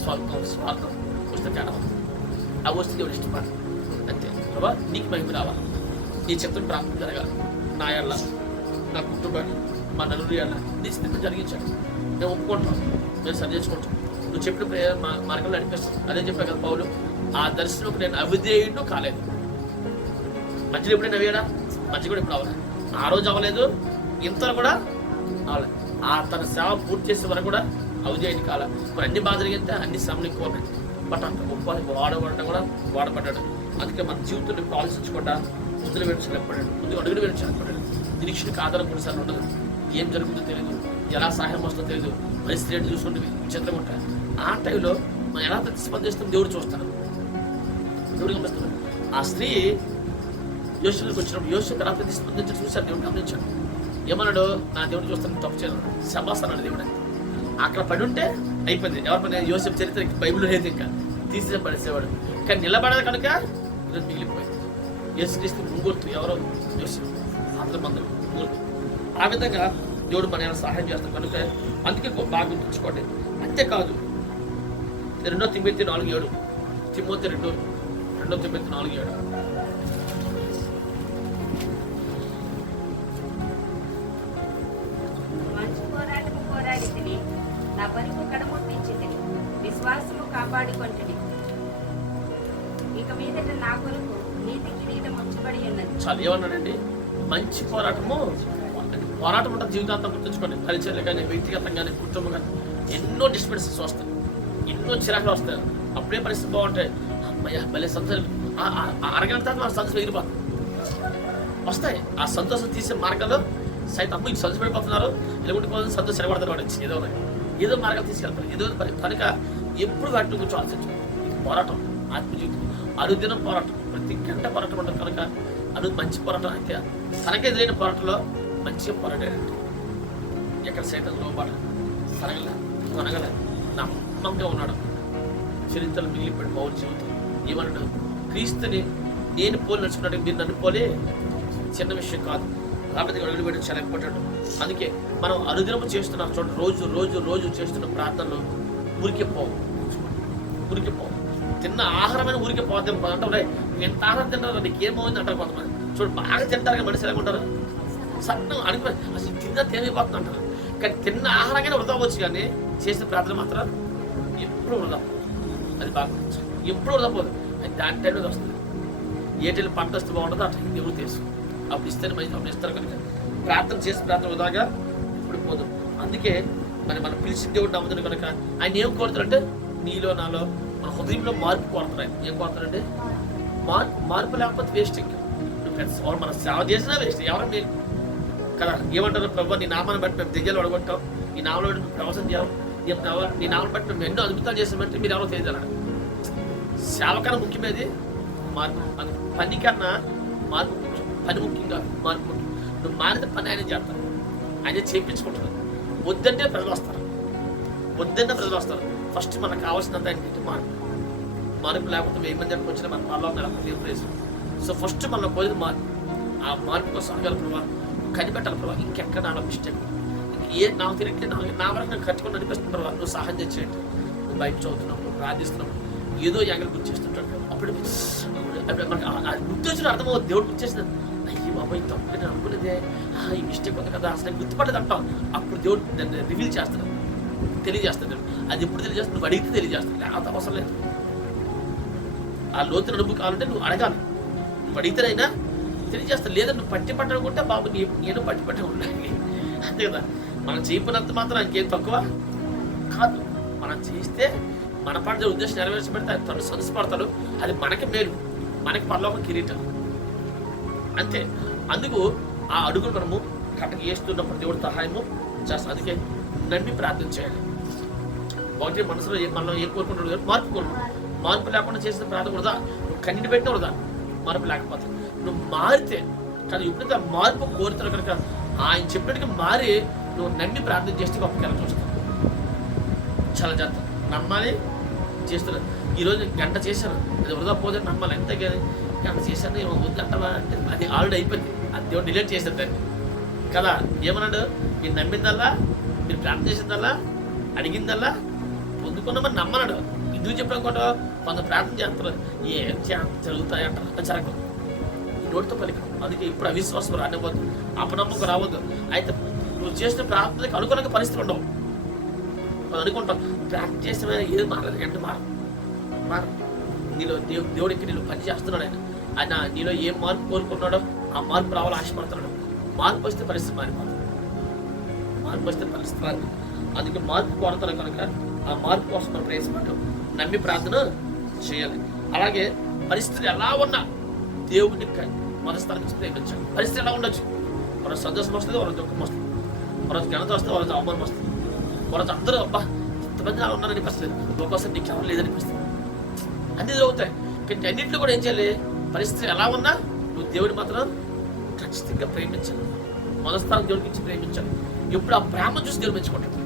స్వార్థం వస్తే తేడా అవుతుంది. ఆ వస్తే దేవుడు ఇష్టపడ. అంతే. ప్రభా నీకు మహిమ రావాలి, నీ చిత్తం ప్రార్థన జరగాలి. నా ఎళ్ళ, నా కుటుంబాన్ని, మా నలుగురి ఎళ్ళ నీ స్థితిని జరిగించాడు. మేము ఒప్పుకుంటాం, మేము సరి చేసుకుంటాం. నువ్వు చెప్పిన ప్రేయర్ మా మార్గంలో నడిపిస్తాం. అదే చెప్పా కదా పౌలు, ఆ దర్శనంకు నేను అవిధేయుడు కాలేదు. మధ్యలో ఎప్పుడైనా అయ్యాడా? మధ్య కూడా ఇప్పుడు అవ్వలేదు. ఆ రోజు అవ్వలేదు, ఇంతలో కూడా అవ్వలేదు. ఆ తన సేవ పూర్తి చేసే వరకు కూడా అవిధేయుడు కాల. మరి అన్ని బాధ జరిగితే అన్ని శ్రమలు ఎక్కువ ఉన్నాయి. బట్ అంత గొప్ప వాడబడ్డా కూడా వాడబడ్డాడు. అందుకే మన జీవితంలో ఆలోచించకుండా ముందులు వెళ్చలేకపోయాడు, ముందు అడుగులు వెళ్చలేకపోయాడు. నిరీక్షణకు ఆధారం కొన్నిసార్లు ఉండదు. ఏం జరుగుతుందో తెలియదు, ఎలా సహాయం వస్తుందో తెలియదు, పరిస్థితి ఏంటి చూసుకుంటే విచిత్రంగా ఉంటాయి. ఆ టైంలో మనం ఎలా ప్రతిస్పందిస్తాం దేవుడు చూస్తాడు, దేవుడు గమనిస్తున్నాడు. ఆ స్త్రీ యోసేపుకి వచ్చినప్పుడు యోసేపు ఎలా ప్రతిస్పందించి చూశాడు, దేవుడు గమనించాడు. ఏమన్నాడు, నా దేవుడు చూస్తాను తప్పు చేయను, శబాస్ అన్నాడు దేవుడు. అక్కడ పడి ఉంటే అయిపోయింది. ఎవరి పని యోసేపు చరిత్ర బైబిల్లో లేదు, ఇంకా తీసే పడేసేవాడు. కానీ నిలబడదు కనుక ఈరోజు మిగిలిపోయింది. యేసుక్రీస్తు ముంగుర్తు ఎవరో యోసేపు, అందరి మందులు ముంగుర్తు. ఆ విధంగా దేవుడు మన సహాయం చేస్తాం కనుక అందుకే బాగా గుర్తుంచుకోండి. అంతేకాదు 2 తిమోతి 4:7, తిమోతి 2 తిమోతి 4:7. మంచి పోరాటము పోరాడితిని, నా పరుగు కడముట్టించితిని, విశ్వాసము కాపాడుకొంటిని. ఇక మీదట నా కొరకు నీతి కిరీటం ఉంచబడి ఉన్నది. చాలా ఏమన్నాడండి, మంచి పోరాటం ఉంటుంది. జీవితాంతం గుర్తుంచుకోండి. పరిచయాలు కానీ, వ్యక్తిగతంగానే, కుటుంబం కానీ ఎన్నో డిస్టర్బెన్సెస్ వస్తాయి, ఎన్నో చిరాకులు వస్తాయి. అప్పుడే పరిస్థితి బాగుంటాయి. అమ్మయ్య భలే సంతోషం, అరగంట తర్వాత మన సంతోషం ఎగిరిపోతుంది. వస్తాయి ఆ సంతోషం తీసే మార్గంలో సైతం అమ్మ ఇంక సంతోషపడిపోతున్నారు, ఇలా ఉండిపోతుంది, సంతోషం ఎడబడతారు. వాడు ఏదో మార్గాలు తీసుకెళ్తారు, ఏదో కనుక ఎప్పుడు వాటిని గురించి ఆలోచించాలి. పోరాటం ఆత్మ జీవితం అనుదినం పోరాటం, ప్రతి గంట పోరాటం ఉంటుంది కనుక మంచి పోరాటం. అయితే తనకే ఎదురైన పోరాటంలో మంచిగా పోరాడాడంటే ఎక్కడ సైతం లోపడ కొనగల నమ్మకంగా ఉన్నాడు. చరిత్రలు మిగిలిపోయి పౌలు జీవితం ఏమన్నాడు, క్రీస్తుని నేను పోలి నడుచుకున్నాడు, మీరు నన్ను పోలే చిన్న విషయం కాదు. కాబట్టి అడుగు పెట్టడం చాలా ఇంపార్టెంట్. అందుకే మనం అనుదినము చేస్తున్నాం చూడండి, రోజు రోజు రోజు చేస్తున్న ప్రార్థనలు ఊరికే పోవు. తిన్న ఆహారమైన ఊరికే పోతే అంటే ఎంత ఆహారం తింటారు, నీకు ఏమవుతుంది అంటారు కొంతమంది. చూడు బాగా తింటారు కానీ మనిషి ఎలాగుంటారు, సన్నం అడిగి అసలు తిన్నా తేలిపోతుంది అంటారు. కానీ తిన్న ఆహారంగానే వృధా అవ్వచ్చు, కానీ చేసిన ప్రార్థన మాత్రం ఎప్పుడు వృధా. అది బాగా ఎప్పుడు వృధా పోదు. అది దాని టైంలో వస్తుంది. ఏ టైంలో పంట వస్తే బాగుంటుందో ఆ టైం ఎవరు తెలుసు. అప్పుడు ఇస్తేనే మంచి అప్పుడు ఇస్తారు కనుక ప్రార్థన చేసిన ప్రార్థన వృధాగా ఇప్పుడు పోదు. అందుకే మనం పిలిచిన దేవుడు నమ్ముతుంది కనుక ఆయన ఏం కోరుతారంటే నీలో నాలో మన హృదయంలో మార్పు కోరుతారు. ఆయన ఏం కోరుతారంటే మార్పు లేకపోతే వేస్ట్. ఇంకా మనం సేవ చేసినా వేస్ట్, ఎవరో మీరు కదా. ఏమంటారు, ప్రభు నీ నామాన్ని బట్టి మేము దెయ్యాలు అడగొట్టాం, నీ నామం బట్టి మేము ప్రవచనం చేయాలి, నీ నామం బట్టి మేము ఎన్నో అద్భుతాలు చేసామంటే మీరు ఎవరో తెలియదు. సేవ కన్నా ముఖ్యమేది మార్పు. అది పని కన్నా మార్పు ముఖ్యం. పని ముఖ్యంగా మార్పు ముఖ్యం. నువ్వు మారిన పని ఆయన చేస్తాను, ఆయన చేయించుకుంటున్నాను. వద్దంటే ప్రజలు వస్తారు, వద్దన్న ప్రజలు వస్తారు. ఫస్ట్ మనకు కావాల్సినంత ఏంటంటే మార్పు. మార్పు లేకపోతే 1000 మంది అనుకు వచ్చిన మన పాలలో ప్లేస్. సో ఫస్ట్ మనలో పోయేది మార్పు. ఆ మార్పు కోసం అడగాలి ప్రభావ, కనిపెట్టాలి ప్రభావ, ఇంకెక్కడ నా మిస్టేక్ నాకు తెలియట్లేదు, నా వరకు నాకు కట్టుకుని అనిపిస్తుంది ప్రభావ, నువ్వు సహాయం చేసేయండి. నువ్వు బయట చదువుతున్నావు, నువ్వు ప్రార్థిస్తున్నావు, ఏదో యాంగిల్ గుర్తు చేస్తుంటాడు. అప్పుడు మనకు గుర్తొచ్చిన అర్థమవుతుంది. దేవుడు గుర్తు చేసిన అయ్యి బాబాయ్ తప్పు నేను అనుకునేదే, ఈ మిస్టేక్ ఉంది కదా, అసలు గుర్తుపట్టేది అంటాం. అప్పుడు దేవుడు దాన్ని రివీల్ చేస్తాడు, తెలియజేస్తాడు. అది ఎప్పుడు తెలియజేస్తాడు, నువ్వు అడిగితే తెలియజేస్తాడు, లేకపోతే అవసరం లేదు. ఆ లోతున అనుభవం కావాలంటే నువ్వు అడగాలి, నువ్వు అడిగితేనైనా తెలియజేస్తాడు. లేదా నువ్వు పట్టి పట్టనుకుంటే బాబు నేను పట్టి పట్టి ఉండాలి, అంతే కదా. మనం చేయకున్నంత మాత్రం ఇంకేం తక్కువ కాదు. మనం చేస్తే మన పట్ల ఉద్దేశం నెరవేర్చబడితే అది తను సంతోషపడతాడు. అది మనకి మేలు, మనకి పరలోక కిరీటం, అంతే. అందుకు ఆ అడుగులు మనము కట్టకి వేస్తున్నప్పుడు దేవుడు సహాయము చేస్తాం. అందుకే నమ్మి ప్రార్థన చేయాలి. ఒకటి మనసులో మనం ఏం కోరుకుంటున్నాడు, మార్పు కోరుకుంటున్నాడు. మార్పు లేకుండా చేసిన ప్రార్థన వృధా. నువ్వు కన్నీటి పెట్టిన వృధా, మార్పు లేకపోతే. నువ్వు మారితే కానీ ఎప్పుడైతే ఆ మార్పు కోరుతావు కనుక ఆయన చెప్పినట్టుగా మారి నువ్వు నమ్మి ప్రార్థన చేస్తే గొప్ప ఎలా చూస్తావు. చాలా జాగ్రత్త నమ్మాలి. చేస్తున్నాను ఈరోజు గంట చేశాను, అది వృధా పోతే నమ్మాలి. అంతే కానీ గంట చేశాను ఏమో వద్దంటవా అంటే అది ఆల్రెడీ అయిపోయింది, అది దేవుడు డిలీట్ చేసేది కదా. ఏమన్నాడు, మీరు నమ్మిందల్లా, మీరు ప్రార్థన చేసిందల్లా, అడిగిందల్లా పొందుకున్నామని నమ్మన్నాడు. ఎందుకు చెప్పానుకోవటం, కొంత ప్రార్థన చేస్తారు, ఏం జరుగుతాయి అంటారు, అది జరగదు. నోటితో పలిక. అందుకే ఇప్పుడు అవిశ్వాసం రానివ్వద్దు, అపనమ్మకం రావద్దు. అయితే నువ్వు చేసిన ప్రార్థనకి అనుకూలంగా పరిస్థితులు ఉండవు. అనుకుంటాం ప్రార్థన చేసిన ఏది మారదు, ఎంత మార నీలో దేవుడికి నీళ్ళు పని చేస్తున్నాడు. ఆయన నీలో ఏం మార్పు కోరుకున్నాడో ఆ మార్పు రావాలని ఆశపడుతున్నాడు. మార్పు వస్తే పరిస్థితి మారిపోతుంది, మార్పు వస్తే పరిస్థితి మారి. అందుకే మార్పు కోరుతారు కనుక ఆ మార్పు కోసం మనం ప్రయత్నించడం, నమ్మి ప్రార్థన చేయాలి. అలాగే పరిస్థితులు ఎలా ఉన్నా దేవుడిని మనస్థానం నుంచి ప్రేమించాలి. పరిస్థితి ఎలా ఉండొచ్చు, ఒకరోజు సంతోషం వస్తుంది, ఒకరోజు దుఃఖం వస్తుంది, ఒకరోజు ఘనత వస్తుంది, ఒకరోజు అవమానం వస్తుంది, ఒకరోజు అందరూ అబ్బా ఇంతమంది అలా ఉన్నారనిపిస్తుంది, ఒక్కోసారి నీకు ఎవరు లేదనిపిస్తుంది. అన్ని జరుగుతాయి. కానీ అన్నింటిలో కూడా ఏం చేయాలి, పరిస్థితి ఎలా ఉన్నా నువ్వు దేవుడిని మాత్రం ఖచ్చితంగా ప్రేమించాలి. మొదటి దేవుడికి ఇచ్చి ప్రేమించాలి. ఎప్పుడు ఆ ప్రేమ చూసి దేవుడు మెచ్చుకుంటాడు.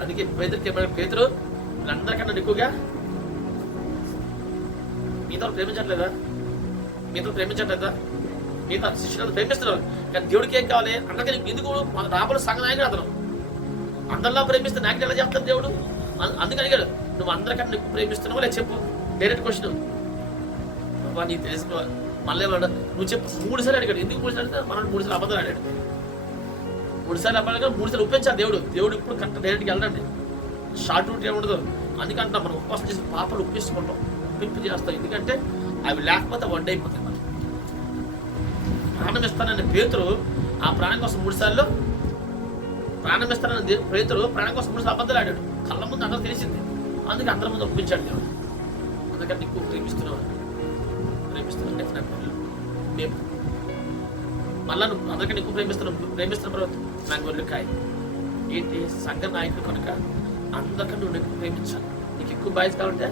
అందుకే పేతురు అందరికన్నా ఎక్కువగా మీతో ప్రేమించట్లేదా, మీతో ప్రేమించట్లేదా, మిగతా శిష్యులను ప్రేమిస్తున్నారు. కానీ దేవుడికి ఏం కావాలి, అందరికీ ఎందుకు రాబోలు సంఘ నాయకుడు అతను. అందరిలో ప్రేమిస్తే నాకు ఎలా చేస్తాను దేవుడు. అందుకని అడిగాడు, నువ్వు అందరికన్నా ఎక్కువ ప్రేమిస్తున్నావా లేదా చెప్పు. Direct question. నీకు తెలుసుకోవాలి. మళ్ళీ నువ్వు చెప్పు. 3 సార్లు అడిగాడు. ఎందుకు 3 సార్లు అడిగితే మనం 3 సార్లు అబద్ధాలు ఆడాడు. 3 సార్లు అబ్బాయి 3 సార్లు ఒప్పించాలి దేవుడు. దేవుడు ఇప్పుడు కరెక్ట్ డైరెక్ట్గా వెళ్ళండి, షార్ట్ రూట్ ఏముండదు. అందుకంటే మనం ఉపవాసం చేసి పాపలు ఒప్పిస్తుంటాం, ఒప్పింపు చేస్తాం. ఎందుకంటే అవి లేకపోతే వడ్డీ అయిపోతాయి. మనం ప్రాణం ఇస్తానని పేతురు ఆ ప్రాణం కోసం 3 సార్లు ప్రాణం ఇస్తానని పేతురు ప్రాణం కోసం 3 సార్లు అబద్ధాలు ఆడాడు. కళ్ళ ముందు అందరూ తెలిసింది. అందుకే అందరి ముందు ఒప్పించాడు దేవుడు. అందుకని నీకు ప్రేమిస్తున్నావు మేము మళ్ళా నువ్వు అందరికీ ఎక్కువ ప్రేమిస్తున్న నా గొర్రెలు కాయ ఏంటి సంఘ నాయకుడు కనుక అందరికీ నువ్వు ఎక్కువ ప్రేమించాలి. నీకు ఎక్కువ బాధ్యత కావాలంటే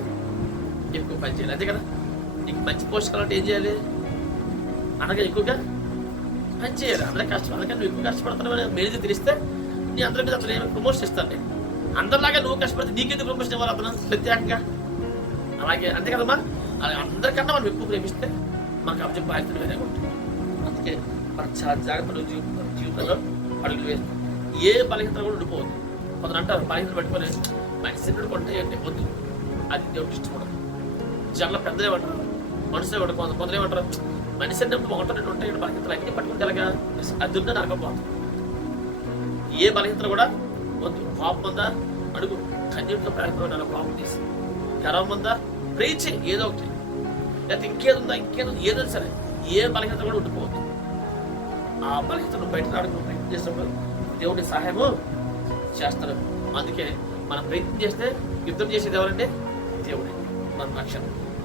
ఎక్కువ పని చేయాలి, అంతే కదా. నీకు మంచి పోషకాలంటే ఏం చేయాలి, అనగా ఎక్కువగా పని చేయాలి. అందరికీ కష్టం. అందుకని నువ్వు ఎక్కువ కష్టపడుతున్నావు మేనేజర్ తెలిస్తే నీ అందరి మీద అతను ఏమైనా ప్రమోషన్ ఇస్తాను. నేను అందరిలాగా నువ్వు కష్టపడితే నీకెందుకు ప్రమోషన్ ఇవ్వాలి అతను ప్రత్యేకంగా. అలాగే అంతే కదమ్మా, అందరికన్నా మనం ఎక్కువ ప్రేమిస్తే మాకు అబ్జెక్ట్ బాధ్యతలు వేరే ఉంటుంది. అందుకే మనం చాలా జాగ్రత్తలు జీవితంలో అడుగులు వేస్తాం. ఏ బలహీనత కూడా ఉండిపోవద్దు. కొందరు అంటారు బలహీనత పెట్టుకొని మనిషి కొంటే వద్దు, అది దేవుడికి ఇష్టపడదు. జనంలో పెద్దలేమంటారు, మనుషులు పడుకోదు. కొందరేమంటారు మనిషి అన్నప్పుడు 1-2 ఉంటాయి, బలహీనతలు అన్ని పట్టుకుని తెలగా అది ఉందని అనకపోతాం. ఏ బలహీనతలు కూడా వద్దు. పాపం ఉందా అడుగు, కన్నీటితో ప్రారంభం పాపం తీసి గర్వం ఉందా ప్రేచి ఏదో ఒకటి, లేకపోతే ఇంకేదో ఏదో సరే ఏ బలహీనత కూడా ఉండిపోవద్దు. ఆ బలహీనతను బయట రావడానికి ప్రయత్నం చేసినప్పుడు దేవుడి సహాయము చేస్తారు. అందుకే మనం ప్రయత్నం చేస్తే యుద్ధం చేసేది ఎవరంటే దేవుడే. మన రక్షణ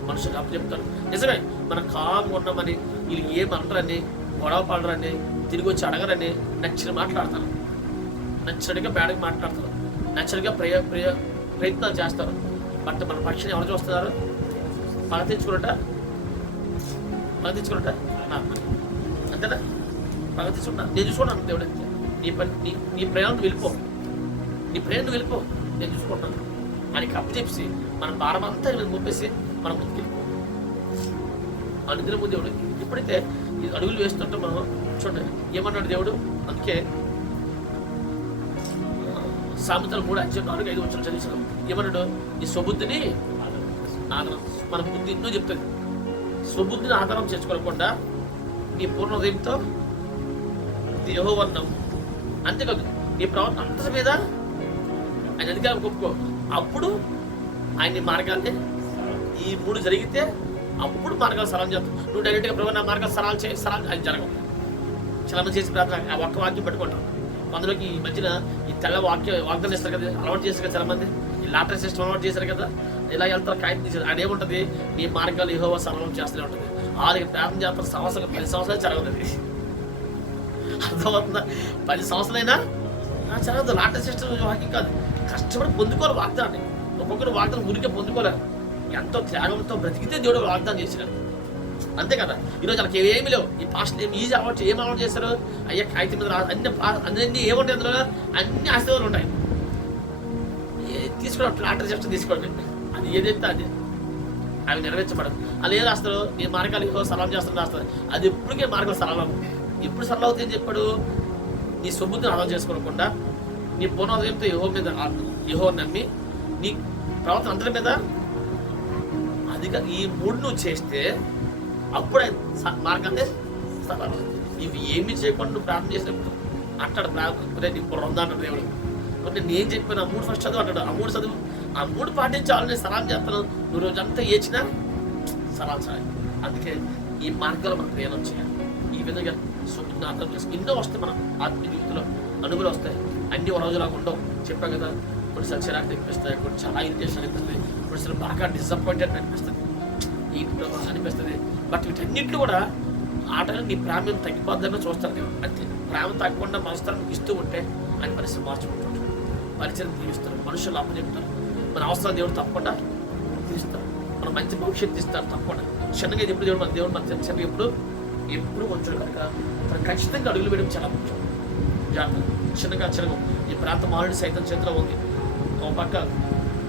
మనుషులు అప్పు చెప్తారు. నిజమే మనం కామ్గా ఉన్నామని వీళ్ళు ఏమంటారని గొడవ పడరండి, తిరిగి వచ్చి అడగరని నచ్చిన మాట్లాడతారు, నచ్చినట్టుగా బ్యాడ్గా మాట్లాడతారు, నచ్చినట్టుగా ప్రయత్నాలు చేస్తారు. బట్ మన పక్షిని ఎవరు చూస్తున్నారు? పగ తెచ్చుకున్నట అంతేనా? పగ తెచ్చుకుంటా నేను చూసుకున్నాను. దేవుడు నీ పని నీ ప్రయాణం వెళ్ళిపో, నీ ప్రయాణం వెళ్ళిపో, నేను చూసుకుంటాను అని కప్పు చెప్పి మన భారం అంతా ముప్పేసి మనం ముందుకెళ్ళిపో అనుదినము. దేవుడు ఎప్పుడైతే ఈ అడుగులు వేస్తుంటే మనం చూడండి ఏమన్నాడు దేవుడు. అందుకే సామెతలు 3:4-5 చదివించడం ఏమన్నాడు? ఈ స్వబుద్ధిని ఆధారం, మన బుద్ధి ఎన్నో చెప్తుంది. స్వబుద్ధిని ఆధారం చేసుకోకుండా నీ పూర్ణ హృదయంతో యెహోవాను నమ్ము. అంతేకాదు నీ ప్రవర్తన అంతటి మీద ఆయన అధికారం ఒప్పుకో. అప్పుడు ఆయన మార్గాన్ని ఈ 3 జరిగితే అప్పుడు మార్గాలు సరళం చేస్తాం. నువ్వు డైరెక్ట్గా ప్రభు నా మార్గాలు సరళం అది జరగవు. చాలా మంది చేసి ప్రార్థన ఆ ఒక్క వాక్యం పెట్టుకుంటాం. అందులోకి ఈ మధ్యన ఈ తెల్ల వాగ్దానం ఇస్తారు కదా, అలవాటు చేస్తారు కదా చాలా మంది. ఈ లాటరీ సిస్టమ్ అలవాటు చేశారు కదా, ఇలా వెళ్తారు కాగితం తీసారు. అది ఏముంటుంది? నీ మార్గాలు యెహోవా సరళం చేస్తూనే ఉంటుంది. వాళ్ళకి ప్రార్థన చేస్తారు. 10 సంవత్సరాలు జరగదు. అర్థమవుతుందా? 10 సంవత్సరాలైనా జరగదు. లాటరీ సిస్టమ్ వాక్యం కాదు, కష్టపడి పొందుకోవాలి వాగ్దాన్ని. ఒక్కొక్కరు వాగ్దానం ఊరికే పొందుకోలేరు. ఎంతో త్యాగంతో బ్రతికితే దేవుడు వాగ్దానం చేసినాడు. అంతే కదా. ఈరోజు వాళ్ళకి ఏమీ లేవు. ఈ పాస్ట్ ఈజీ అలవాటు చేస్తారు. అయ్యా కాగితం మీద అన్ని ఏముంటాయి అందులో? అన్ని ఆశీర్వాదాలు ఉంటాయి. తీసుకోవడం లాటరీ సిస్టమ్ తీసుకోవడం అది ఏదైతే అది అవి నెరవేర్చబడదు. అది ఏం రాస్తారు? నీ మార్గాలు సరళం చేస్తాను రాస్తారు. అది ఎప్పటికే మార్గాలు సరళం. ఎప్పుడు సరళం అవుతాయని చెప్పాడు? నీ సొమ్ముని ఆలోచన చేసుకోకుండా నీ పూర్ణోదయంతో యెహోవా నమ్మి నీ ప్రవర్తన అందరి మీద అదిగా ఈ 3 నువ్వు చేస్తే అప్పుడే మార్గాన్ని సరళం. ఇవి ఏమి చేయకుండా నువ్వు ప్రార్థన చేసినప్పుడు అంటాడు ప్రార్థన నీ బృందా అంటాడు దేవుడు. నేను చెప్పిన 3 ఫస్ట్ చదువు అంటాడు. ఆ 3 చదువు, ఆ 3 పాటించాలని నేను సలాం చేస్తాను. నువ్వు రోజంతా ఏచినా సలాం చేయాలి. అందుకే ఈ మార్గాలు మనం ప్రయాణం చేయాలి. ఈ విధంగా సొమ్ముని అర్థం చేసుకుని ఎన్నో వస్తాయి. మన ఆత్మీయ జీవితంలో అనుభవాలు వస్తాయి. అన్ని ఒక రోజులాగా ఉండవు. చెప్పా కదా, కొన్నిసార్లు చిరాకు అనిపిస్తాయి, కొన్ని చాలా ఇరిటేషన్ అనిపిస్తుంది, కొన్నిసార్లు బాగా డిసప్పాయింటెడ్ అనిపిస్తుంది, అనిపిస్తుంది. బట్ వీటన్నింటిలో కూడా ఆటలు నీ ప్రామ్యం తగ్గిపోద్దని చూస్తారు దేవుడు. అంతే. ప్రేమ తగ్గకుండా మనస్తాను ఇస్తూ ఉంటే ఆయన పరిస్థితి మార్చుకుంటుంటాడు. పరిచయం తీరుస్తారు, మనుషులు అప్పచెప్తారు, మన అవసరాలు దేవుడు తప్పకుండా తీరుస్తారు, మన మంచి భవిష్యత్తు ఇస్తారు తప్పకుండా. క్షణంగా ఎప్పుడు దేవుడు మన చిన్నగా ఎప్పుడు కొంచెం కనుక తను ఖచ్చితంగా అడుగులు వేయడం చాలా ముఖ్యం. జాగ్రత్త. చిన్నగా ఈ ప్రాంత మారుడి సైతం చేతిలో ఉంది. ఒక పక్క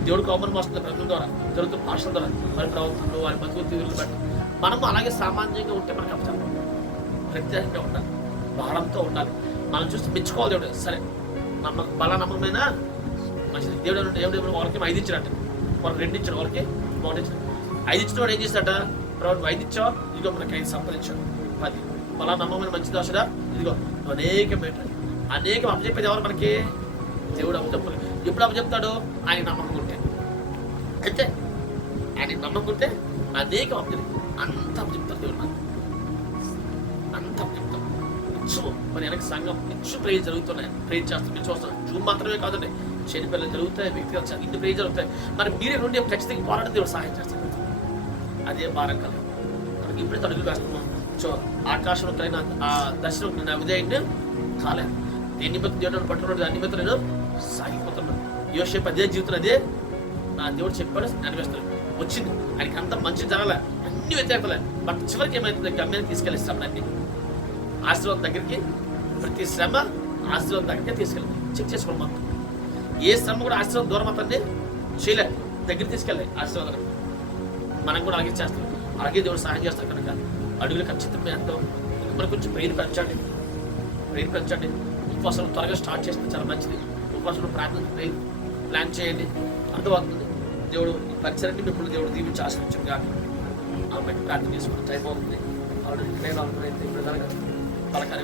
దేవుడు కోపం వస్తుంది ప్రజల ద్వారా, జరుగుతున్న భాషల ద్వారా, వారి ప్రవర్తనలు, వారి బతుకు తీరులు బట్టి మనము అలాగే సామాన్యంగా ఉంటే మనకు అర్థం. ప్రత్యేకంగా ఉండాలి, భారంతో ఉండాలి. మనం చూసి మెచ్చుకోవాలి దేవుడు. సరే బలా నమ్మకమైన మంచిది. దేవుడు వాళ్ళకి 5 ఇచ్చినట్టు, వాళ్ళకి 2 ఇచ్చాడు, వాళ్ళకి 1 ఇచ్చాడు. 5 ఇచ్చిన వాడు ఏం చేస్తాడ? నువ్వు 5 ఇచ్చావు, ఇదిగో మనకి 5 సంపాదించావు. 10 బలా నమ్మకమైన మంచి దాసుడా, ఇదిగో అనేకం అప్పచెప్పేది ఎవరు మనకి? దేవుడు అప్పచెప్పాలి. ఎప్పుడు అప్పచెప్తాడు? ఆయన నమ్మకం ఉంటే. అయితే ఆయన నమ్మకం ఉంటే అనేకం అప్పచెప్తాడు. అంత అప్పచెప్తారు దేవుడు నాకు, అంత అప్పచెప్తాం. మరి వెనక సంఘం నిత్యం ప్రేయర్ జరుగుతున్నాయి, ప్రేయర్ చేస్తాం. మీరు చూస్తాం. జూమ్ మాత్రమే కాదండి, శని పిల్లలు జరుగుతాయి, వ్యక్తిగత ఇన్ని ప్రేయర్ జరుగుతాయి. మరి మీరే నుండి ఖచ్చితంగా పోరాటం దేవుడు సహాయం చేస్తాడు. అదే భారం కాదు. మనకి ఇప్పుడైతే అడుగులు వేస్తున్నాం. ఆకాశంలో కలిగిన ఆ దర్శనం నేను అవిధేయండి కాలేదు. దేని నిమిత్తం దేవుడు పట్టుకున్నాడు, దాని నిమిత్తం నేను సాగిపోతున్నాను. యోసేపు అదే జీవితం, అదే నా దేవుడు చెప్పాడు, నెరవేరుస్తాడు. వచ్చింది ఆయనకి అంత మంచి జరగలే, అన్ని వ్యతిరేకలే. బట్ చివరికి ఏమైతుంది? గమ్యాన్ని తీసుకెళ్ళి శ్రమలన్నీ ఆశీర్వాదం దగ్గరికి, ప్రతి శ్రమ ఆశీర్వాదం దగ్గరికి తీసుకెళ్ళి చెక్ చేసుకోవడం. మొత్తం ఏ శ్రమ కూడా ఆశీర్వాదం దూరం అవుతుంది చేయలే, దగ్గర తీసుకెళ్ళాలి ఆశీర్వాదం. మనం కూడా అలాగే చేస్తాం. అలాగే దేవుడు సహాయం చేస్తాడు. కనుక అడుగులు ఖచ్చితంగా ఎంతో మనకు కొంచెం ప్రేరు పెంచండి. ఉపవాసం త్వరగా స్టార్ట్ చేస్తే చాలా మంచిది. ఉపవాసంలో ప్రార్థన ప్లాన్ చేయండి. అర్థమవుతుంది. దేవుడు ఈ పరిచయాన్ని మిమ్మల్ని దేవుడు దీవించి ఆశ్రయించండి. కానీ ఆమె ప్రార్థన చేసుకుని టైం అవుతుంది. ఆల్రెడీ ట్రైన్ అవుతుంది. పలకాలి